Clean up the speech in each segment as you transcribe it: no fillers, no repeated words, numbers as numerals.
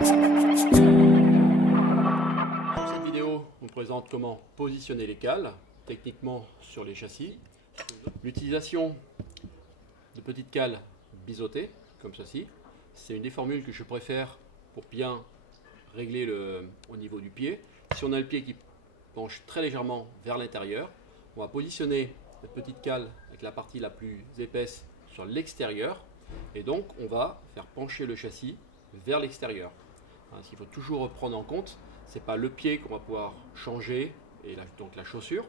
Dans cette vidéo, on présente comment positionner les cales techniquement sur les châssis. L'utilisation de petites cales biseautées, comme ceci, c'est une des formules que je préfère pour bien régler au niveau du pied. Si on a le pied qui penche très légèrement vers l'intérieur, on va positionner cette petite cale avec la partie la plus épaisse sur l'extérieur et donc on va faire pencher le châssis vers l'extérieur. Ce qu'il faut toujours prendre en compte, ce n'est pas le pied qu'on va pouvoir changer, et donc la chaussure,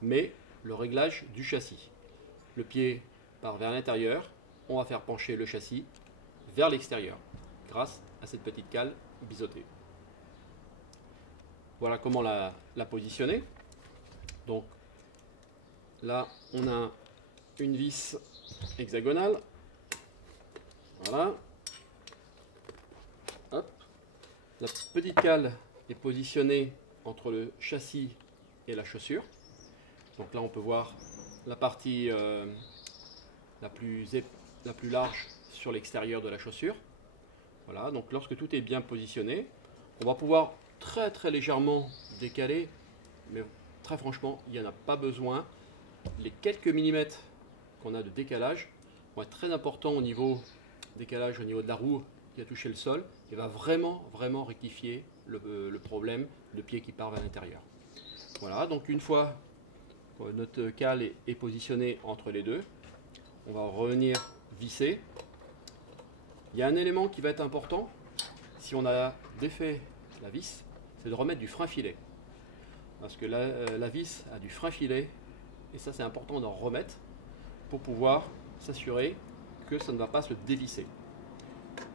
mais le réglage du châssis. Le pied part vers l'intérieur, on va faire pencher le châssis vers l'extérieur grâce à cette petite cale biseautée. Voilà comment la positionner. Donc là, on a une vis hexagonale. Voilà. Hop. La petite cale est positionnée entre le châssis et la chaussure. Donc là, on peut voir la partie la plus large sur l'extérieur de la chaussure. Voilà. Donc lorsque tout est bien positionné, on va pouvoir très légèrement décaler, mais très franchement, il n'y en a pas besoin. Les quelques millimètres qu'on a de décalage vont être très importants au niveau décalage au niveau de la roue qui a touché le sol et va vraiment rectifier le problème de pied qui part vers l'intérieur. Voilà, donc une fois que notre cale est positionnée entre les deux, on va revenir visser. Il y a un élément qui va être important si on a défait la vis, c'est de remettre du frein-filet. Parce que la vis a du frein-filet et ça c'est important d'en remettre pour pouvoir s'assurer que ça ne va pas se dévisser.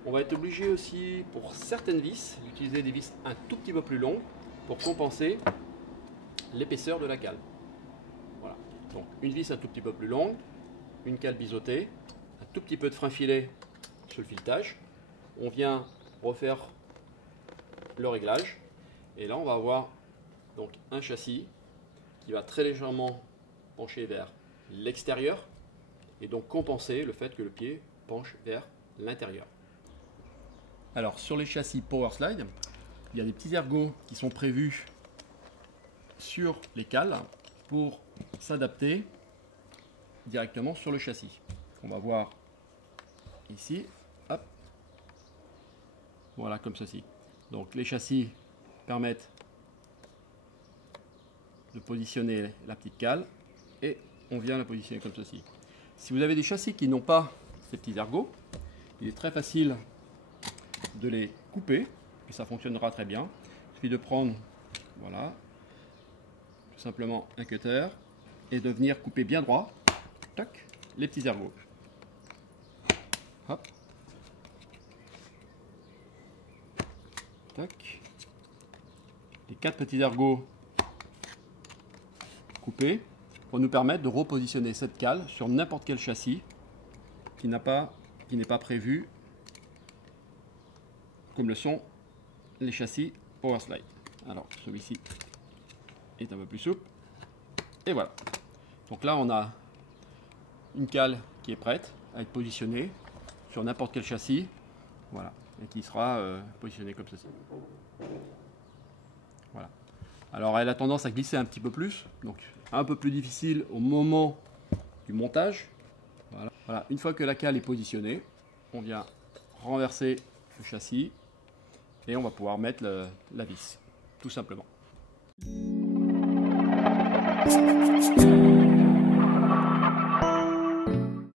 On va être obligé aussi pour certaines vis d'utiliser des vis un tout petit peu plus longues pour compenser l'épaisseur de la cale. Voilà. Donc une vis un tout petit peu plus longue, une cale biseautée, un tout petit peu de frein-filet sur le filetage. On vient refaire le réglage et là on va avoir donc un châssis qui va très légèrement pencher vers l'extérieur et donc compenser le fait que le pied penche vers l'intérieur. Alors sur les châssis Powerslide, il y a des petits ergots qui sont prévus sur les cales pour s'adapter directement sur le châssis. On va voir ici, hop, voilà comme ceci. Donc les châssis permettent de positionner la petite cale et on vient la positionner comme ceci. Si vous avez des châssis qui n'ont pas ces petits ergots, il est très facile de les couper et ça fonctionnera très bien. Il suffit de prendre, voilà, tout simplement un cutter et de venir couper bien droit, tac, les petits ergots. Hop, tac, les 4 petits ergots coupés pour nous permettre de repositionner cette cale sur n'importe quel châssis qui n'est pas prévu comme le sont les châssis Powerslide. Alors celui-ci est un peu plus souple et voilà. Donc là on a une cale qui est prête à être positionnée sur n'importe quel châssis, voilà, et qui sera positionnée comme ceci. Voilà. Alors elle a tendance à glisser un petit peu plus, donc un peu plus difficile au moment du montage. Voilà. Voilà. Une fois que la cale est positionnée, on vient renverser le châssis et on va pouvoir mettre la vis, tout simplement.